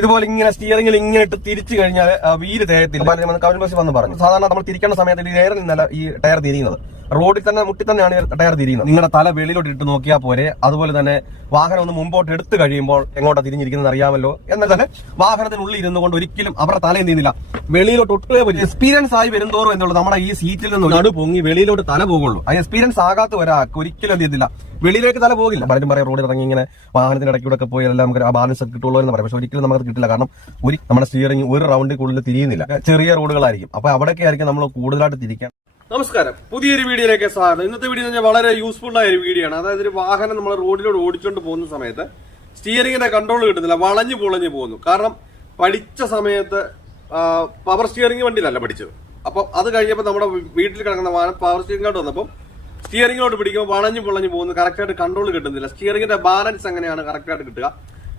ഇതുപോലെ ഇങ്ങനെ സ്റ്റിയറിംഗിൽ ഇങ്ങനെ ഇട്ട് തിരിച്ചു കഴിഞ്ഞാൽ വീൽ തേയത്തില്ല. കവിൻ ബസ് വന്ന് പറഞ്ഞു. സാധാരണ നമ്മൾ തിരിക്കേണ്ട സമയത്ത് ഈ ടയറിൽ നിന്നല്ല ഈ ടയർ തിരിയുന്നത്. റോഡിൽ തന്നെ മുട്ടി തന്നെയാണ് ടയർ തിരിയുന്നത്. നിങ്ങളുടെ തല വെളിയിലോട്ട് ഇട്ട് നോക്കിയാൽ പോരെ. അതുപോലെ തന്നെ വാഹനം ഒന്ന് മുമ്പോട്ട് എടുത്തു കഴിയുമ്പോൾ എങ്ങോട്ടാ തിരിഞ്ഞിരിക്കുന്നത് അറിയാമല്ലോ. എന്നാൽ തന്നെ വാഹനത്തിനുള്ളിൽ ഇരുന്നു കൊണ്ട് ഒരിക്കലും അവരുടെ തല എന്ത് ചെയ്യുന്നില്ല. വെളിയിലോട്ട് ഒട്ടേ പറ്റും എക്സ്പീരിയൻസ് ആയി വരുന്നതോറും എന്നുള്ളത് നമ്മുടെ ഈ സീറ്റിൽ നിന്ന് നടു പൊങ്ങി വെളിയിലോട്ട് തല പോകുള്ളൂ. ആ എക്സ്പീരിയൻസ് ആകാത്ത ഒരാൾക്ക് ഒരിക്കലും എന്ത് ചെയ്തില്ല വെളിയിലേക്ക് തല പോകില്ല. പലരും പറയാം റോഡിൽ ഇറങ്ങി ഇങ്ങനെ വാഹനത്തിന്റെ ഇടയ്ക്കൂടെ ഒക്കെ പോയി എല്ലാം നമുക്ക് ആ ബാലൻസ് കിട്ടുള്ളൂ എന്ന് പറയാം. പക്ഷെ ഒരിക്കലും നമുക്ക് കിട്ടില്ല. കാരണം ഒരു നമ്മുടെ സ്റ്റിയറിംഗ് ഒരു റൗണ്ടിൽ കൂടുതൽ തിരിയുന്നില്ല. ചെറിയ റോഡുകളായിരിക്കും. അപ്പൊ അവിടെയൊക്കെ ആയിരിക്കും നമ്മൾ കൂടുതലായിട്ട് തിരിക്കാൻ. നമസ്കാരം. പുതിയൊരു വീഡിയോയിലേക്ക് സ്വാഗതം. ഇന്നത്തെ വീഡിയോ എന്ന് വളരെ യൂസ്ഫുൾ ആയ ഒരു വീഡിയോ ആണ്. അതായത് ഒരു വാഹനം നമ്മൾ റോഡിലൂടെ ഓടിച്ചുകൊണ്ട് പോകുന്ന സമയത്ത് സ്റ്റിയറിംഗിന്റെ കൺട്രോൾ കിട്ടുന്നില്ല വളഞ്ഞു പൊളഞ്ഞു പോകുന്നു. കാരണം പഠിച്ച സമയത്ത് പവർ സ്റ്റിയറിംഗ് വണ്ടിയിലല്ല പഠിച്ചത്. അപ്പം അത് കഴിഞ്ഞപ്പോൾ നമ്മുടെ വീട്ടിൽ കിടക്കുന്ന വാഹനം പവർ സ്റ്റിയറിംഗ് ആയിട്ട് വന്നപ്പം സ്റ്റിയറിംഗിലോട്ട് പിടിക്കുമ്പോൾ വളഞ്ഞു പൊളഞ്ഞു പോകുന്നു. കറക്റ്റായിട്ട് കൺട്രോൾ കിട്ടുന്നില്ല. സ്റ്റിയറിംഗിന്റെ ബാലൻസ് എങ്ങനെയാണ് കറക്റ്റായിട്ട് കിട്ടുക?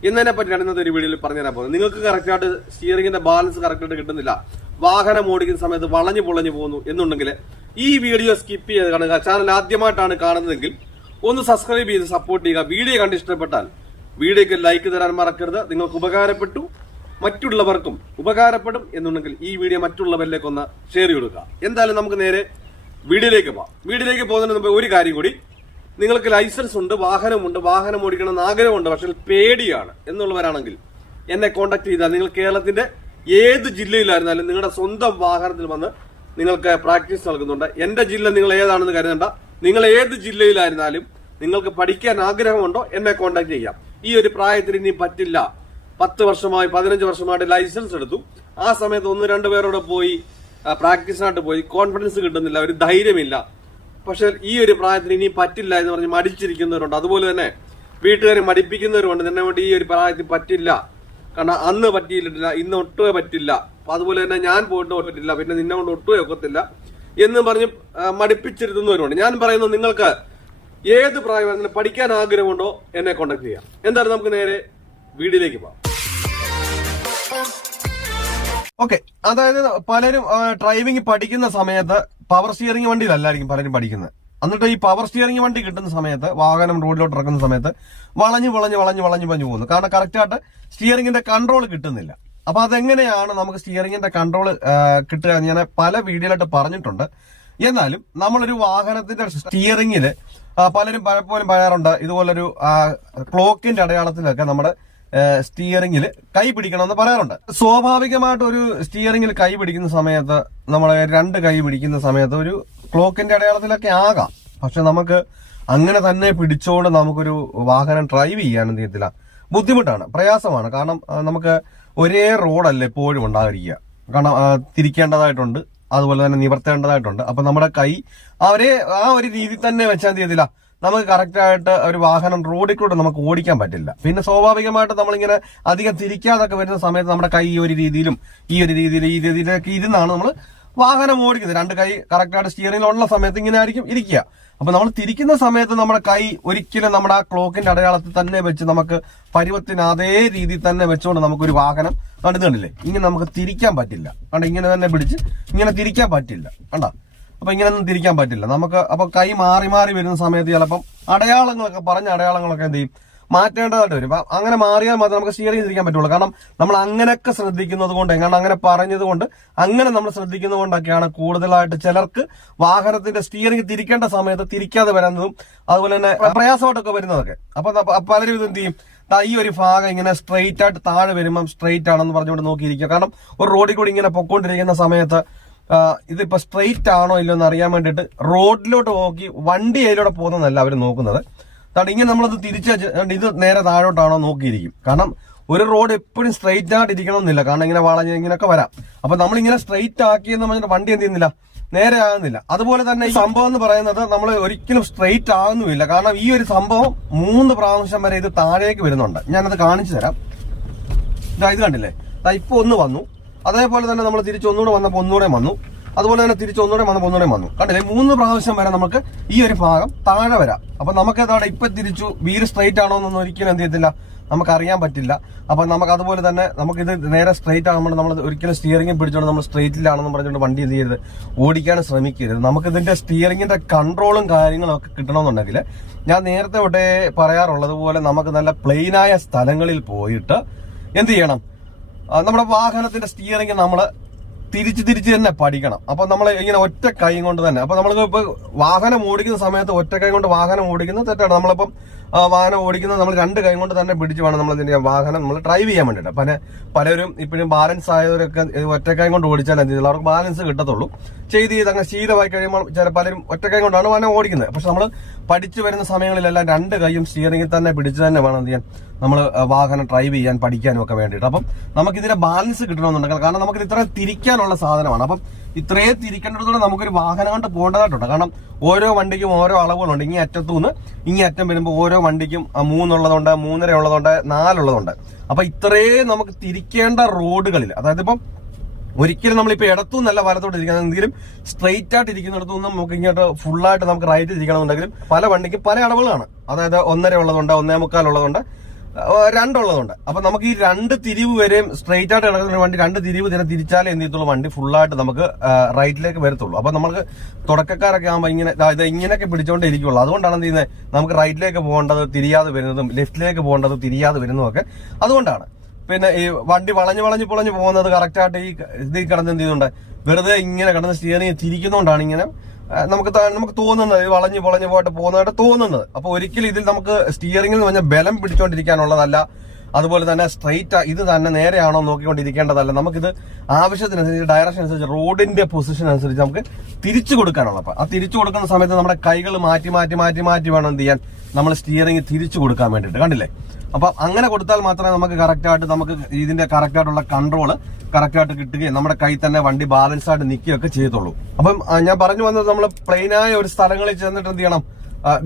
എന്നതിനെ പറ്റിയാണ് ഇന്നത്തെ ഒരു വീഡിയോയിൽ പറഞ്ഞുതരാൻ പോകുന്നത്. നിങ്ങൾക്ക് കറക്റ്റായിട്ട് സ്റ്റിയറിംഗിന്റെ ബാലൻസ് കറക്റ്റായിട്ട് കിട്ടുന്നില്ല. വാഹനം ഓടിക്കുന്ന സമയത്ത് വളഞ്ഞു പൊളഞ്ഞു പോകുന്നു എന്നുണ്ടെങ്കിൽ ഈ വീഡിയോ സ്കിപ്പ് ചെയ്ത് കാണുക. ചാനൽ ആദ്യമായിട്ടാണ് കാണുന്നതെങ്കിൽ ഒന്ന് സബ്സ്ക്രൈബ് ചെയ്ത് സപ്പോർട്ട് ചെയ്യുക. വീഡിയോ കണ്ട് ഇഷ്ടപ്പെട്ടാൽ വീഡിയോക്ക് ലൈക്ക് തരാൻ മറക്കരുത്. നിങ്ങൾക്ക് ഉപകാരപ്പെട്ടു മറ്റുള്ളവർക്കും ഉപകാരപ്പെടും എന്നുണ്ടെങ്കിൽ ഈ വീഡിയോ മറ്റുള്ളവരിലേക്ക് ഒന്ന് ഷെയർ കൊടുക്കുക. എന്തായാലും നമുക്ക് നേരെ വീഡിയോയിലേക്ക് പോവാം. വീടിലേക്ക് പോകുന്നതിന് മുമ്പ് ഒരു കാര്യം കൂടി. നിങ്ങൾക്ക് ലൈസൻസ് ഉണ്ട് വാഹനമുണ്ട് വാഹനം ഓടിക്കണമെന്ന് ആഗ്രഹമുണ്ട് പക്ഷെ പേടിയാണ് എന്നുള്ളവരാണെങ്കിൽ എന്നെ കോൺടാക്ട് ചെയ്താൽ നിങ്ങൾ കേരളത്തിന്റെ ഏത് ജില്ലയിലായിരുന്നാലും നിങ്ങളുടെ സ്വന്തം വാഹനത്തിൽ വന്ന് നിങ്ങൾക്ക് പ്രാക്ടീസ് നൽകുന്നുണ്ട്. എന്റെ ജില്ല നിങ്ങൾ ഏതാണെന്ന് കരുതണ്ട. നിങ്ങൾ ഏത് ജില്ലയിലായിരുന്നാലും നിങ്ങൾക്ക് പഠിക്കാൻ ആഗ്രഹമുണ്ടോ എന്നെ കോൺടാക്ട് ചെയ്യാം. ഈ ഒരു പ്രായത്തിൽ ഇനി പറ്റില്ല. പത്ത് വർഷമായി പതിനഞ്ച് വർഷമായിട്ട് ലൈസൻസ് എടുത്തു. ആ സമയത്ത് ഒന്ന് രണ്ട് പേരോട് പോയി പ്രാക്ടീസിനായിട്ട് പോയി. കോൺഫിഡൻസ് കിട്ടുന്നില്ല. ഒരു ധൈര്യമില്ല. പക്ഷെ ഈ ഒരു പ്രായത്തിന് ഇനി പറ്റില്ല എന്ന് പറഞ്ഞ് മടിച്ചിരിക്കുന്നവരുണ്ട്. അതുപോലെ തന്നെ വീട്ടുകാരെ മടിപ്പിക്കുന്നവരുണ്ട് നിന്നെ കൊണ്ട് ഈ ഒരു പ്രായത്തിൽ പറ്റില്ല. കാരണം അന്ന് പറ്റിയിട്ടില്ല ഇന്ന് ഒട്ടുമേ പറ്റില്ല. അപ്പൊ അതുപോലെ തന്നെ ഞാൻ പോയിട്ട് പറ്റില്ല പിന്നെ നിന്നെ കൊണ്ട് ഒട്ടുമേ ഒക്കത്തില്ല എന്ന് പറഞ്ഞ് മടിപ്പിച്ചിരുത്തുന്നവരുണ്ട് ഞാൻ പറയുന്നത് നിങ്ങൾക്ക് ഏത് പ്രായമാണെങ്കിലും പഠിക്കാൻ ആഗ്രഹമുണ്ടോ എന്നെ കോണ്ടാക്ട് ചെയ്യാം. എന്തായാലും നമുക്ക് നേരെ വീഡിയോയിലേക്ക് പോകാം. ഓക്കെ അതായത് പലരും ഡ്രൈവിംഗ് പഠിക്കുന്ന സമയത്ത് പവർ സ്റ്റിയറിംഗ് വണ്ടിയിലല്ലായിരിക്കും പലരും പഠിക്കുന്നത്. എന്നിട്ട് ഈ പവർ സ്റ്റിയറിംഗ് വണ്ടി കിട്ടുന്ന സമയത്ത് വാഹനം റോഡിലോട്ട് ഇറക്കുന്ന സമയത്ത് വളഞ്ഞു വളഞ്ഞ് വളഞ്ഞ് വളഞ്ഞ് പഞ്ഞു പോകുന്നു. കാരണം കറക്റ്റായിട്ട് സ്റ്റിയറിംഗിന്റെ കൺട്രോൾ കിട്ടുന്നില്ല. അപ്പൊ അതെങ്ങനെയാണ് നമുക്ക് സ്റ്റിയറിംഗിന്റെ കൺട്രോൾ കിട്ടുക എന്ന് ഞാൻ പല വീഡിയോയിലായിട്ട് പറഞ്ഞിട്ടുണ്ട്. എന്നാലും നമ്മളൊരു വാഹനത്തിന്റെ സ്റ്റിയറിംഗിൽ പലരും പലപ്പോഴും പറയാറുണ്ട് ഇതുപോലൊരു ക്ലോക്കിന്റെ അടയാളത്തിലൊക്കെ നമ്മുടെ സ്റ്റിയറിംഗിൽ കൈ പിടിക്കണം എന്ന് പറയാറുണ്ട്. സ്വാഭാവികമായിട്ട് ഒരു സ്റ്റിയറിംഗിൽ കൈ പിടിക്കുന്ന സമയത്ത് നമ്മൾ രണ്ട് കൈ പിടിക്കുന്ന സമയത്ത് ഒരു ക്ലോക്കിന്റെ അടയാളത്തിലൊക്കെ ആകാം. പക്ഷെ നമുക്ക് അങ്ങനെ തന്നെ പിടിച്ചോണ്ട് നമുക്കൊരു വാഹനം ഡ്രൈവ് ചെയ്യാനും തീരത്തില്ല ബുദ്ധിമുട്ടാണ് പ്രയാസമാണ്. കാരണം നമുക്ക് ഒരേ റോഡല്ല എപ്പോഴും ഉണ്ടായിരിക്കുക. കാരണം തിരിക്കേണ്ടതായിട്ടുണ്ട് അതുപോലെ തന്നെ നിവർത്തേണ്ടതായിട്ടുണ്ട്. അപ്പൊ നമ്മുടെ കൈ അവരെ ആ ഒരു രീതി തന്നെ വെച്ചാൽ ചെയ്തില്ല നമുക്ക് കറക്റ്റ് ആയിട്ട് ഒരു വാഹനം റോഡിൽ കൂടെ നമുക്ക് ഓടിക്കാൻ പറ്റില്ല. പിന്നെ സ്വാഭാവികമായിട്ട് നമ്മളിങ്ങനെ അധികം തിരിക്കാതൊക്കെ വരുന്ന സമയത്ത് നമ്മുടെ കൈ ഈ ഒരു രീതിയിലും ഈ ഒരു രീതിയിലും ഈ രീതിയിലൊക്കെ ഇരുന്നാണ് നമ്മൾ വാഹനം ഓടിക്കുന്നത്. രണ്ട് കൈ കറക്റ്റായിട്ട് സ്റ്റിയറിംഗിൽ ഉള്ള സമയത്ത് ഇങ്ങനെ ആയിരിക്കും ഇരിക്കുക. അപ്പൊ നമ്മൾ തിരിക്കുന്ന സമയത്ത് നമ്മുടെ കൈ ഒരിക്കലും നമ്മുടെ ആ ക്ലോക്കിന്റെ അടയാളത്തിൽ തന്നെ വെച്ച് നമുക്ക് പരുവത്തിന് അതേ രീതിയിൽ തന്നെ വെച്ചുകൊണ്ട് നമുക്കൊരു വാഹനം കണ്ടിട്ടുണ്ടല്ലേ ഇങ്ങനെ നമുക്ക് തിരിക്കാൻ പറ്റില്ല. കണ്ട? ഇങ്ങനെ തന്നെ പിടിച്ച് ഇങ്ങനെ തിരിക്കാൻ പറ്റില്ല. കണ്ട? അപ്പൊ ഇങ്ങനെയൊന്നും തിരിക്കാൻ പറ്റില്ല. നമുക്ക് അപ്പൊ കൈ മാറി മാറി വരുന്ന സമയത്ത് ചിലപ്പം അടയാളങ്ങളൊക്കെ പറഞ്ഞ അടയാളങ്ങളൊക്കെ എന്ത് ചെയ്യും? മാറ്റേണ്ടതായിട്ട് വരും. അപ്പൊ അങ്ങനെ മാറിയാൽ മാത്രമേ നമുക്ക് സ്റ്റിയറിംഗ് തിരിക്കാൻ പറ്റുള്ളൂ. കാരണം നമ്മൾ അങ്ങനെയൊക്കെ ശ്രദ്ധിക്കുന്നത് കൊണ്ട് കാരണം അങ്ങനെ പറഞ്ഞത് കൊണ്ട് അങ്ങനെ നമ്മൾ ശ്രദ്ധിക്കുന്നത് കൊണ്ടൊക്കെയാണ് കൂടുതലായിട്ട് ചിലർക്ക് വാഹനത്തിന്റെ സ്റ്റിയറിംഗ് തിരിക്കേണ്ട സമയത്ത് തിരിക്കാതെ വരുന്നതും അതുപോലെ തന്നെ പ്രയാസമായിട്ടൊക്കെ വരുന്നതൊക്കെ. അപ്പൊ പലരും ഇത് എന്ത് ചെയ്യും? ഈ ഒരു ഭാഗം ഇങ്ങനെ സ്ട്രെയിറ്റ് ആയിട്ട് താഴെ വരുമ്പം സ്ട്രെയിറ്റ് ആണെന്ന് പറഞ്ഞുകൊണ്ട് നോക്കിയിരിക്കുക. കാരണം ഒരു റോഡിൽ കൂടി ഇങ്ങനെ പൊക്കോണ്ടിരിക്കുന്ന സമയത്ത് ആ, ഇതിപ്പോ സ്ട്രെയിറ്റ് ആണോ ഇല്ലയോ എന്ന് അറിയാൻ വേണ്ടിയിട്ട് റോഡിലോട്ട് നോക്കി വണ്ടി അതിലൂടെ പോകുന്നതല്ല അവർ നോക്കുന്നത്. അതാണ് ഇങ്ങനെ നമ്മളത് തിരിച്ച് ഇത് നേരെ താഴോട്ടാണോ നോക്കിയിരിക്കും. കാരണം ഒരു റോഡ് എപ്പോഴും സ്ട്രെയിറ്റ് ആയിട്ട് ഇരിക്കണമെന്നില്ല. കാരണം ഇങ്ങനെ വളഞ്ഞ് ഇങ്ങനെയൊക്കെ വരാം. അപ്പൊ നമ്മളിങ്ങനെ സ്ട്രെയിറ്റ് ആക്കിയെന്ന് പറഞ്ഞിട്ട് വണ്ടി എന്ത് ചെയ്യുന്നില്ല? നേരെ ആകുന്നില്ല അതുപോലെ തന്നെ ഈ സംഭവം എന്ന് പറയുന്നത് നമ്മൾ ഒരിക്കലും സ്ട്രെയിറ്റ് ആകുന്നുമില്ല കാരണം ഈ ഒരു സംഭവം മൂന്ന് പ്രാവശ്യം വരെ ഇത് താഴേക്ക് വരുന്നുണ്ട്. ഞാനത് കാണിച്ചു തരാം. ഇതാ ഇത് കണ്ടില്ലേ? ഇപ്പൊ ഒന്ന് വന്നു. അതേപോലെ തന്നെ നമ്മൾ തിരിച്ച് ഒന്നുകൂടെ വന്നപ്പോൾ ഒന്നുകൂടെ വന്നു. അതുപോലെ തന്നെ തിരിച്ച് ഒന്നുകൂടെ വന്നപ്പോൾ ഒന്നുകൂടെ വന്നു. കണ്ടില്ലേ? മൂന്ന് പ്രാവശ്യം വരെ നമുക്ക് ഈ ഒരു ഭാഗം താഴെ വരാം. അപ്പൊ നമുക്ക് അതാണ് ഇപ്പൊ തിരിച്ചു വീര് സ്ട്രൈറ്റ് ആണോ എന്നൊന്നും ഒരിക്കലും എന്ത് ചെയ്യത്തില്ല. നമുക്ക് അറിയാൻ പറ്റില്ല. അപ്പൊ നമുക്ക് അതുപോലെ തന്നെ നമുക്ക് ഇത് നേരെ സ്ട്രൈറ്റ് ആകുമ്പോൾ നമ്മൾ ഒരിക്കലും സ്റ്റിയറിംഗ് പിടിച്ചോണ്ട് നമ്മൾ സ്ട്രൈറ്റിലാണെന്ന് പറഞ്ഞുകൊണ്ട് വണ്ടി എന്ത് ചെയ്യരുത്? ഓടിക്കാൻ ശ്രമിക്കരുത്. നമുക്ക് ഇതിന്റെ സ്റ്റിയറിംഗിന്റെ കൺട്രോളും കാര്യങ്ങളും ഒക്കെ കിട്ടണമെന്നുണ്ടെങ്കിൽ ഞാൻ നേരത്തെ തൊട്ടേ പറയാറുള്ളത് പോലെ നമുക്ക് നല്ല പ്ലെയിനായ സ്ഥലങ്ങളിൽ പോയിട്ട് എന്ത് ചെയ്യണം? നമ്മുടെ വാഹനത്തിന്റെ സ്റ്റിയറിംഗ് നമ്മൾ തിരിച്ച് തിരിച്ച് തന്നെ പഠിക്കണം. അപ്പൊ നമ്മൾ ഇങ്ങനെ ഒറ്റ കൈ കൊണ്ട് തന്നെ. അപ്പൊ നമ്മൾ ഇപ്പൊ വാഹനം ഓടിക്കുന്ന സമയത്ത് ഒറ്റ കൈ കൊണ്ട് വാഹനം ഓടിക്കുന്നത് തെറ്റാണ്. നമ്മളിപ്പം വാഹനം ഓടിക്കുന്നത് നമ്മൾ രണ്ട് കൈ കൊണ്ട് തന്നെ പിടിച്ച് വേണം നമ്മൾ എന്ത് വാഹനം നമ്മൾ ഡ്രൈവ് ചെയ്യാൻ വേണ്ടിയിട്ട്. പിന്നെ പലരും ഇപ്പോഴും ബാലൻസ് ആയവരൊക്കെ ഇത് ഒറ്റ കൈ കൊണ്ട് ഓടിച്ചാൽ എന്ത് അവർക്ക് ബാലൻസ് കിട്ടത്തുള്ളൂ. ചെയ്ത് ചെയ്ത് അങ്ങനെ ശീലമായി കഴിയുമ്പോൾ ചില പലരും ഒറ്റ കൈ കൊണ്ടാണ് വാഹനം ഓടിക്കുന്നത്. പക്ഷെ നമ്മൾ പഠിച്ചു വരുന്ന സമയങ്ങളിലെല്ലാം രണ്ട് കൈയും സ്റ്റിയറിംഗിൽ തന്നെ പിടിച്ച് തന്നെ വേണം എന്ത് ചെയ്യാൻ? നമ്മൾ വാഹനം ഡ്രൈവ് ചെയ്യാൻ പഠിക്കാനും ഒക്കെ വേണ്ടിയിട്ട്. അപ്പം നമുക്ക് ഇതിന്റെ ബാലൻസ് കിട്ടണമെന്നുണ്ടെങ്കിൽ കാരണം നമുക്ക് ഇത്ര തിരിക്കാനുള്ള സാധനമാണ്. അപ്പം ഇത്രയും തിരിക്കേണ്ടതോടെ നമുക്കൊരു വാഹനം കൊണ്ട് പോകേണ്ടതായിട്ടുണ്ട്. കാരണം ഓരോ വണ്ടിക്കും ഓരോ അളവുകളുണ്ട്. ഇങ്ങി അറ്റത്തുനിന്ന് ഇനി അറ്റം വരുമ്പോൾ ഓരോ വണ്ടിക്കും മൂന്നുള്ളതുണ്ട് മൂന്നര ഉള്ളതുണ്ട് നാലുള്ളതുണ്ട്. അപ്പൊ ഇത്രയും നമുക്ക് തിരിക്കേണ്ട റോഡുകളിൽ അതായത് ഇപ്പം ഒരിക്കലും നമ്മളിപ്പോ ഇടത്തു നിന്നല്ല വലത്തോട്ട് ഇരിക്കുന്നത്. എന്തെങ്കിലും സ്ട്രെയിറ്റ് ആയിട്ട് ഇരിക്കുന്നിടത്തു നിന്ന് നമുക്ക് ഇങ്ങോട്ട് ഫുള്ളായിട്ട് നമുക്ക് റൈറ്റ് ഇരിക്കണമെന്നുണ്ടെങ്കിലും പല വണ്ടിക്കും പല അളവുകളാണ്. അതായത് ഒന്നര ഉള്ളതുണ്ട് ഒന്നേ മുക്കാൽ ഉള്ളതുണ്ട്. രണ്ടുള്ളതുണ്ട്. അപ്പൊ നമുക്ക് ഈ രണ്ട് തിരിവ് വരെയും സ്ട്രെയിറ്റ് ആയിട്ട് കിടക്കുന്ന വണ്ടി രണ്ട് തിരിവ് തന്നെ തിരിച്ചാലേ എന്ത് ചെയ്യത്തുള്ളൂ? വണ്ടി ഫുള്ളായിട്ട് നമുക്ക് റൈറ്റിലേക്ക് വരത്തുള്ളൂ. അപ്പൊ നമുക്ക് തുടക്കക്കാരൊക്കെ ആകുമ്പോൾ ഇങ്ങനെ ഇത് ഇങ്ങനെയൊക്കെ പിടിച്ചോണ്ടേ ഇരിക്കുള്ളൂ. അതുകൊണ്ടാണ് എന്ത് ചെയ്യുന്നത്? നമുക്ക് റൈറ്റിലേക്ക് പോകേണ്ടത് തിരിയാതെ വരുന്നതും ലെഫ്റ്റിലേക്ക് പോകേണ്ടത് തിരിയാതെ വരുന്നതും അതുകൊണ്ടാണ്. പിന്നെ ഈ വണ്ടി വളഞ്ഞു വളഞ്ഞു പൊളഞ്ഞു പോകുന്നത് കറക്റ്റായിട്ട് ഈ ഇതിൽ കിടന്ന് എന്ത് ചെയ്യുന്നുണ്ട്? വെറുതെ ഇങ്ങനെ കിടന്ന് സ്റ്റിയറിങ് തിരിക്കുന്നതുകൊണ്ടാണ് ഇങ്ങനെ നമുക്ക് നമുക്ക് തോന്നുന്നത് വളഞ്ഞു വളഞ്ഞു പോയിട്ട് പോകുന്നതായിട്ട് തോന്നുന്നത്. അപ്പൊ ഒരിക്കലും ഇതിൽ നമുക്ക് സ്റ്റിയറിംഗിൽ എന്ന് പറഞ്ഞാൽ ബലം പിടിച്ചുകൊണ്ടിരിക്കാനുള്ളതല്ല അതുപോലെ തന്നെ സ്ട്രെയിറ്റ് ഇത് തന്നെ നേരെയാണോ നോക്കിക്കൊണ്ടിരിക്കേണ്ടതല്ല. നമുക്കിത് ആവശ്യത്തിനനുസരിച്ച് ഡയറക്ഷൻ അനുസരിച്ച് റോഡിന്റെ പൊസിഷൻ അനുസരിച്ച് നമുക്ക് തിരിച്ചു കൊടുക്കാനുള്ള അപ്പൊ ആ തിരിച്ചു കൊടുക്കുന്ന സമയത്ത് നമ്മുടെ കൈകൾ മാറ്റി മാറ്റി മാറ്റി മാറ്റി വേണം എന്ത് ചെയ്യാൻ. നമ്മൾ സ്റ്റിയറിംഗ് തിരിച്ചു കൊടുക്കാൻ വേണ്ടിയിട്ട്. കണ്ടില്ലേ? അപ്പൊ അങ്ങനെ കൊടുത്താൽ മാത്രമേ നമുക്ക് കറക്റ്റ് ആയിട്ട് നമുക്ക് ഇതിന്റെ കറക്റ്റ് ആയിട്ടുള്ള കൺട്രോൾ കറക്റ്റ് ആയിട്ട് കിട്ടുകയും നമ്മുടെ കൈ തന്നെ വണ്ടി ബാലൻസ് ആയിട്ട് നിൽക്കുകയൊക്കെ ചെയ്യത്തുള്ളൂ. അപ്പം ഞാൻ പറഞ്ഞു വന്നത് നമ്മൾ പ്ലെയിനായ ഒരു സ്ഥലങ്ങളിൽ ചെന്നിട്ട് എന്ത് ചെയ്യണം?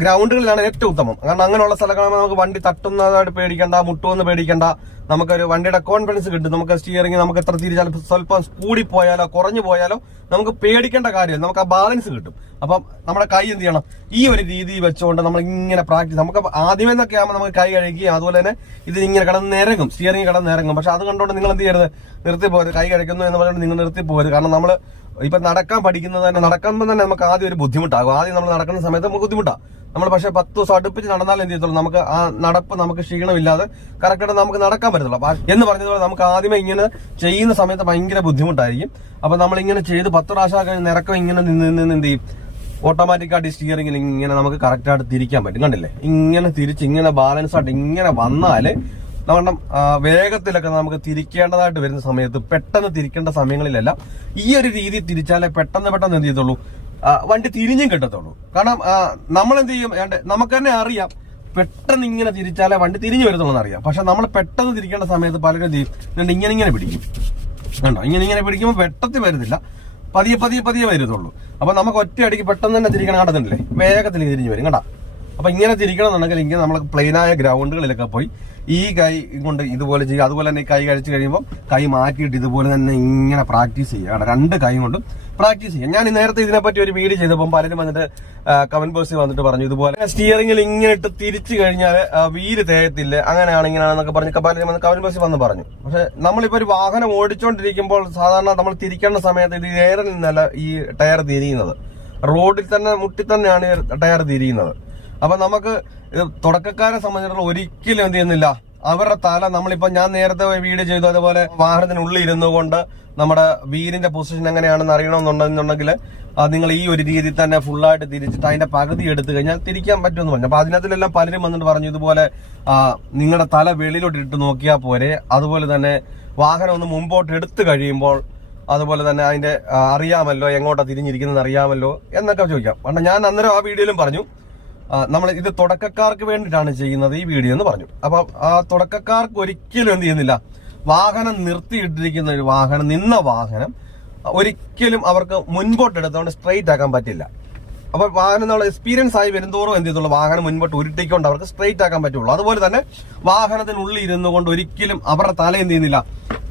ഗ്രൗണ്ടുകളിലാണ് ഏറ്റവും ഉത്തമം. കാരണം അങ്ങനെയുള്ള സ്ഥലങ്ങളാകുമ്പോൾ നമുക്ക് വണ്ടി തട്ടുന്നതായിട്ട് പേടിക്കണ്ട മുട്ടുമെന്ന് പേടിക്കണ്ട. നമുക്കൊരു വണ്ടിയുടെ കോൺഫിഡൻസ് കിട്ടും. നമുക്ക് സ്റ്റിയറിംഗ് നമുക്ക് എത്ര തിരിച്ചാലും സ്വല്പം കൂടി പോയാലോ കുറഞ്ഞു പോയാലോ നമുക്ക് പേടിക്കേണ്ട കാര്യമില്ല. നമുക്ക് ആ ബാലൻസ് കിട്ടും. അപ്പം നമ്മുടെ കൈ എന്ത് ചെയ്യണം? ഈ ഒരു രീതി വെച്ചുകൊണ്ട് നമ്മൾ ഇങ്ങനെ പ്രാക്ടീസ് നമുക്ക് ആദ്യമേ എന്നൊക്കെ ആകുമ്പോൾ നമുക്ക് കൈ കഴുകുകയും അതുപോലെ തന്നെ ഇത് ഇങ്ങനെ കിടന്ന് നിരങ്ങും. സ്റ്റിയറിംഗ് കിടന്ന് നിരങ്ങും. പക്ഷെ അത് കണ്ടുകൊണ്ട് നിങ്ങൾ എന്ത് ചെയ്യരുത്? നിർത്തി പോകരുത് കൈ കഴിക്കുന്നു എന്ന് പറഞ്ഞുകൊണ്ട് നിങ്ങൾ നിർത്തി പോകരുത് കാരണം നമ്മൾ ഇപ്പൊ നടക്കാൻ പഠിക്കുന്നത് തന്നെ നടക്കുമ്പോൾ തന്നെ നമുക്ക് ആദ്യം ഒരു ബുദ്ധിമുട്ടാകും. ആദ്യം നമ്മൾ നടക്കുന്ന സമയത്ത് നമുക്ക് ബുദ്ധിമുട്ടാണ് നമ്മൾ പക്ഷെ പത്ത് ദിവസം അടുപ്പിച്ച് നടന്നാൽ എന്ത് ചെയ്യത്തുള്ളൂ? നമുക്ക് ആ നടപ്പ് നമുക്ക് ക്ഷീണമില്ലാതെ കറക്റ്റായിട്ട് നമുക്ക് നടക്കാൻ പറ്റത്തുള്ളൂ. അപ്പൊ എന്ന് പറഞ്ഞതുപോലെ നമുക്ക് ആദ്യമേ ഇങ്ങനെ ചെയ്യുന്ന സമയത്ത് ഭയങ്കര ബുദ്ധിമുട്ടായിരിക്കും. അപ്പൊ നമ്മൾ ഇങ്ങനെ ചെയ്ത് പത്ത് പ്രാവശ്യം നിരക്കം ഇങ്ങനെ നിന്ന് നിന്ന് എന്ത് ചെയ്യും? ഓട്ടോമാറ്റിക് ആയിട്ട് സ്റ്റിയറിംഗിൽ ഇങ്ങനെ നമുക്ക് കറക്റ്റായിട്ട് തിരിക്കാൻ പറ്റും. കണ്ടില്ലേ? ഇങ്ങനെ തിരിച്ച് ഇങ്ങനെ ബാലൻസ് ആയിട്ട് ഇങ്ങനെ വന്നാൽ കാരണം വേഗത്തിലൊക്കെ നമുക്ക് തിരിക്കേണ്ടതായിട്ട് വരുന്ന സമയത്ത് പെട്ടെന്ന് തിരിക്കേണ്ട സമയങ്ങളിലല്ല ഈ ഒരു രീതി തിരിച്ചാലേ പെട്ടെന്ന് പെട്ടെന്ന് എന്ത് ചെയ്യത്തുള്ളൂ? വണ്ടി തിരിഞ്ഞും കിട്ടത്തുള്ളൂ. കാരണം നമ്മൾ എന്ത് ചെയ്യും? നമുക്ക് തന്നെ അറിയാം. പെട്ടെന്ന് ഇങ്ങനെ തിരിച്ചാലേ വണ്ടി തിരിഞ്ഞു വരുന്നുള്ളൂ എന്നറിയാം പക്ഷെ നമ്മൾ പെട്ടെന്ന് തിരിക്കേണ്ട സമയത്ത് പലരും ചെയ്യും? ഇങ്ങനെ ഇങ്ങനെ പിടിക്കും. കണ്ടോ? ഇങ്ങനെ ഇങ്ങനെ പിടിക്കുമ്പോൾ വെട്ടത്തിൽ വരുന്നില്ല. പതിയെ പതിയെ പതിയെ വരുന്നുള്ളൂ. അപ്പൊ നമുക്ക് ഒറ്റയടിക്ക് പെട്ടെന്ന് തന്നെ തിരിക്കണം. കണ്ടതുണ്ടല്ലേ വേഗത്തിൽ തിരിഞ്ഞു വരും. കണ്ടാ? അപ്പൊ ഇങ്ങനെ തിരിക്കണമെന്നുണ്ടെങ്കിൽ ഇങ്ങനെ നമ്മൾ പ്ലെയിനായ ഗ്രൗണ്ടുകളിലൊക്കെ പോയി ഈ കൈ കൊണ്ട് ഇതുപോലെ ചെയ്യുക അതുപോലെ തന്നെ കൈ കഴിച്ചു കഴിയുമ്പോൾ കൈ മാറ്റിയിട്ട് ഇതുപോലെ തന്നെ ഇങ്ങനെ പ്രാക്ടീസ് ചെയ്യുക രണ്ട് കൈ കൊണ്ടും പ്രാക്ടീസ് ചെയ്യുക. ഞാൻ നേരത്തെ ഇതിനെപ്പറ്റി ഒരു വീഡിയോ ചെയ്തപ്പോൾ പലരും വന്നിട്ട് കമന്റ് ബോക്സിൽ വന്നിട്ട് പറഞ്ഞു ഇതുപോലെ സ്റ്റിയറിംഗിൽ ഇങ്ങനെ ഇട്ട് തിരിച്ചു കഴിഞ്ഞാൽ വീര് തേയത്തില്ല. അങ്ങനെയാണ് ഇങ്ങനെയാണെന്നൊക്കെ പറഞ്ഞ്. പലരും വന്ന് കമന്റ് ബോക്സിൽ വന്ന് പറഞ്ഞു. പക്ഷെ നമ്മളിപ്പോൾ ഒരു വാഹനം ഓടിച്ചുകൊണ്ടിരിക്കുമ്പോൾ സാധാരണ നമ്മൾ തിരിക്കേണ്ട സമയത്ത് ഇത് എയറിൽ നിന്നല്ല ഈ ടയർ തിരിയുന്നത്. റോഡിൽ തന്നെ മുട്ടി തന്നെയാണ് ടയർ തിരിയുന്നത്. അപ്പൊ നമുക്ക് തുടക്കക്കാരെ സംബന്ധിച്ചിടത്തോളം ഒരിക്കലും എന്ത് ചെയ്യുന്നില്ല. അവരുടെ തല നമ്മളിപ്പോ ഞാൻ നേരത്തെ വീഡിയോ ചെയ്തു. അതുപോലെ വാഹനത്തിനുള്ളിൽ ഇരുന്നു കൊണ്ട് നമ്മുടെ വീലിന്റെ പൊസിഷൻ എങ്ങനെയാണെന്ന് അറിയണമെന്നുണ്ടെന്നുണ്ടെങ്കിൽ നിങ്ങൾ ഈ ഒരു രീതിയിൽ തന്നെ ഫുള്ളായിട്ട് തിരിച്ചിട്ട് അതിന്റെ പകുതി എടുത്തു കഴിഞ്ഞാൽ തിരിക്കാൻ പറ്റുമെന്ന് പറഞ്ഞു. അപ്പൊ അതിനകത്തിലെല്ലാം പലരും വന്നിട്ട് പറഞ്ഞു ഇതുപോലെ നിങ്ങളുടെ തല വെളിയിലോട്ട് ഇട്ട് നോക്കിയാൽ പോരെ. അതുപോലെ തന്നെ വാഹനം ഒന്ന് മുമ്പോട്ട് എടുത്തു കഴിയുമ്പോൾ അതുപോലെ തന്നെ അതിന്റെ അറിയാമല്ലോ എങ്ങോട്ടാണ് തിരിഞ്ഞിരിക്കുന്നത് അറിയാമല്ലോ എന്നൊക്കെ ചോദിക്കാം. കാരണം ഞാൻ അന്നേരം ആ വീഡിയോയിലും പറഞ്ഞു. നമ്മൾ ഇത് തുടക്കക്കാർക്ക് വേണ്ടിയിട്ടാണ് ചെയ്യുന്നത് ഈ വീഡിയോ എന്ന് പറഞ്ഞു. അപ്പൊ ആ തുടക്കക്കാർക്ക് ഒരിക്കലും എന്ത് ചെയ്യുന്നില്ല. വാഹനം നിർത്തിയിട്ടിരിക്കുന്ന ഒരു വാഹനം നിന്ന വാഹനം ഒരിക്കലും അവർക്ക് മുൻപോട്ട് എടുത്തുകൊണ്ട് സ്ട്രെയിറ്റ് ആക്കാൻ പറ്റില്ല. അപ്പൊ വാഹനം എക്സ്പീരിയൻസ് ആയി വരുന്തോറും എന്ത് ചെയ്തുള്ളൂ? വാഹനം മുൻപോട്ട് ഉരുട്ടിക്കൊണ്ട് അവർക്ക് സ്ട്രെയിറ്റ് ആക്കാൻ പറ്റുള്ളൂ. അതുപോലെ തന്നെ വാഹനത്തിനുള്ളിൽ ഇരുന്നുകൊണ്ട് ഒരിക്കലും അവരുടെ തല എന്ത് ചെയ്യുന്നില്ല?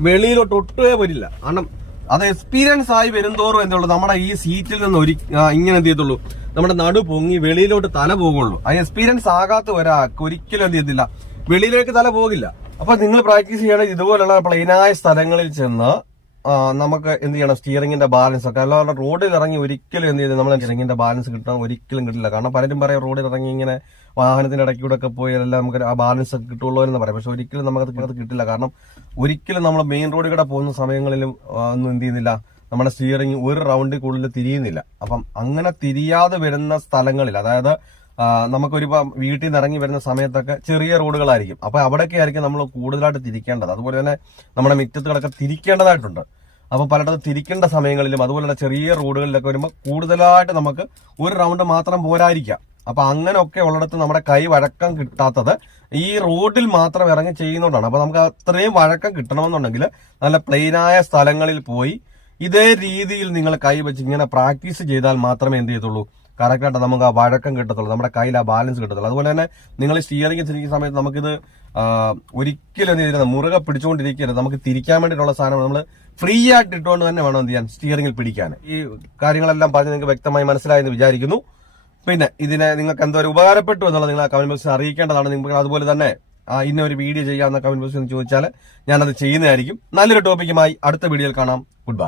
വെളിയിലോട്ട് ഒട്ടേ വരില്ല കാരണം അത് എക്സ്പീരിയൻസ് ആയി വരുന്തോറും എന്തുള്ളൂ നമ്മുടെ ഈ സീറ്റിൽ നിന്ന് ഒരു ഇങ്ങനെ എന്ത് ചെയ്തുള്ളൂ നമ്മുടെ നടു പൊങ്ങി വെളിയിലോട്ട് തല പോകുള്ളൂ. അത് എക്സ്പീരിയൻസ് ആകാത്ത ഒരാൾക്ക് ഒരിക്കലും എന്ത് ചെയ്യത്തില്ല. വെളിയിലേക്ക് തല പോകില്ല. അപ്പൊ നിങ്ങൾ പ്രാക്ടീസ് ചെയ്യണത് ഇതുപോലുള്ള പ്ലെയിനായ സ്ഥലങ്ങളിൽ ചെന്ന് നമുക്ക് എന്ത് ചെയ്യണം സ്റ്റിയറിംഗിന്റെ ബാലൻസ് ഒക്കെ അല്ലാതെ റോഡിൽ ഇറങ്ങി ഒരിക്കലും എന്ത് ചെയ്ത് നമ്മൾ സ്റ്റിയറിംഗിന്റെ ബാലൻസ് കിട്ടണം ഒരിക്കലും കിട്ടില്ല. കാരണം പലരും പറയാം റോഡിൽ ഇറങ്ങി ഇങ്ങനെ വാഹനത്തിന്റെ ഇടയ്ക്ക് കൂടെ ഒക്കെ പോയി എല്ലാം നമുക്ക് ആ ബാലൻസ് ഒക്കെ കിട്ടുള്ളൂ എന്ന് പറയാം. പക്ഷെ ഒരിക്കലും നമുക്ക് അത് കിട്ടില്ല. കാരണം ഒരിക്കലും നമ്മൾ മെയിൻ റോഡിൽ കൂടെ പോകുന്ന സമയങ്ങളിലും ഒന്നും എന്ത് ചെയ്യുന്നില്ല. നമ്മുടെ സ്റ്റിയറിംഗ് ഒരു റൗണ്ടിൽ കൂടുതൽ തിരിയുന്നില്ല. അപ്പം അങ്ങനെ തിരിയാതെ വരുന്ന സ്ഥലങ്ങളിൽ അതായത് നമുക്കൊരു വീട്ടിൽ നിന്ന് ഇറങ്ങി വരുന്ന സമയത്തൊക്കെ ചെറിയ റോഡുകളായിരിക്കും. അപ്പൊ അവിടെയൊക്കെ ആയിരിക്കും നമ്മൾ കൂടുതലായിട്ട് തിരിക്കേണ്ടത്. അതുപോലെ തന്നെ നമ്മുടെ മിറ്റത്തുകളൊക്കെ തിരിക്കേണ്ടതായിട്ടുണ്ട്. അപ്പൊ പലയിടത്തും തിരിക്കേണ്ട സമയങ്ങളിലും അതുപോലെ ചെറിയ റോഡുകളിലൊക്കെ വരുമ്പോൾ കൂടുതലായിട്ട് നമുക്ക് ഒരു റൗണ്ട് മാത്രം പോരായിരിക്കാം. അപ്പൊ അങ്ങനെയൊക്കെ ഉള്ളിടത്ത് നമ്മുടെ കൈ വഴക്കം കിട്ടാത്തത് ഈ റോഡിൽ മാത്രം ഇറങ്ങി ചെയ്യുന്നതുകൊണ്ടാണ് അപ്പൊ നമുക്ക് അത്രയും വഴക്കം കിട്ടണമെന്നുണ്ടെങ്കിൽ നല്ല പ്ലെയിനായ സ്ഥലങ്ങളിൽ പോയി ഇതേ രീതിയിൽ നിങ്ങൾ കൈ വെച്ച് ഇങ്ങനെ പ്രാക്ടീസ് ചെയ്താൽ മാത്രമേ എന്ത് ചെയ്യത്തുള്ളൂ? കറക്റ്റായിട്ട് നമുക്ക് ആ വഴക്കം കിട്ടത്തുള്ളൂ. നമ്മുടെ കയ്യിൽ ആ ബാലൻസ് കിട്ടത്തുള്ളൂ. അതുപോലെ തന്നെ നിങ്ങൾ സ്റ്റിയറിംഗ് തിരിക്കുന്ന സമയത്ത് നമുക്കിത് ഒരിക്കലും എന്ത് ചെയ്യരുത്. മുറുകെ പിടിച്ചുകൊണ്ടിരിക്കരുത്. നമുക്ക് തിരിക്കാൻ വേണ്ടിയിട്ടുള്ള സാധനം നമ്മൾ ഫ്രീ ആയിട്ട് ഇട്ടുകൊണ്ട് തന്നെ വേണം എന്ത് ചെയ്യാൻ? സ്റ്റിയറിംഗിൽ പിടിക്കാൻ. ഈ കാര്യങ്ങളെല്ലാം പറഞ്ഞ് നിങ്ങൾക്ക് വ്യക്തമായി മനസ്സിലായെന്ന് വിചാരിക്കുന്നു. പിന്നെ ഇതിനെ നിങ്ങൾക്ക് എന്തോ ഒരു ഉപകാരപ്പെട്ടു എന്നുള്ളത് നിങ്ങൾ കമന്റ് ബോക്സിൽ അറിയിക്കേണ്ടതാണ്. നിങ്ങൾക്ക് അതുപോലെ തന്നെ ഇന്ന ഒരു വീഡിയോ ചെയ്യാമെന്ന കമന്റ് ബോക്സിൽ ചോദിച്ചാൽ ഞാനത് ചെയ്യുന്നതായിരിക്കും. നല്ലൊരു ടോപ്പിക്കുമായി അടുത്ത വീഡിയോയിൽ കാണാം. Good bye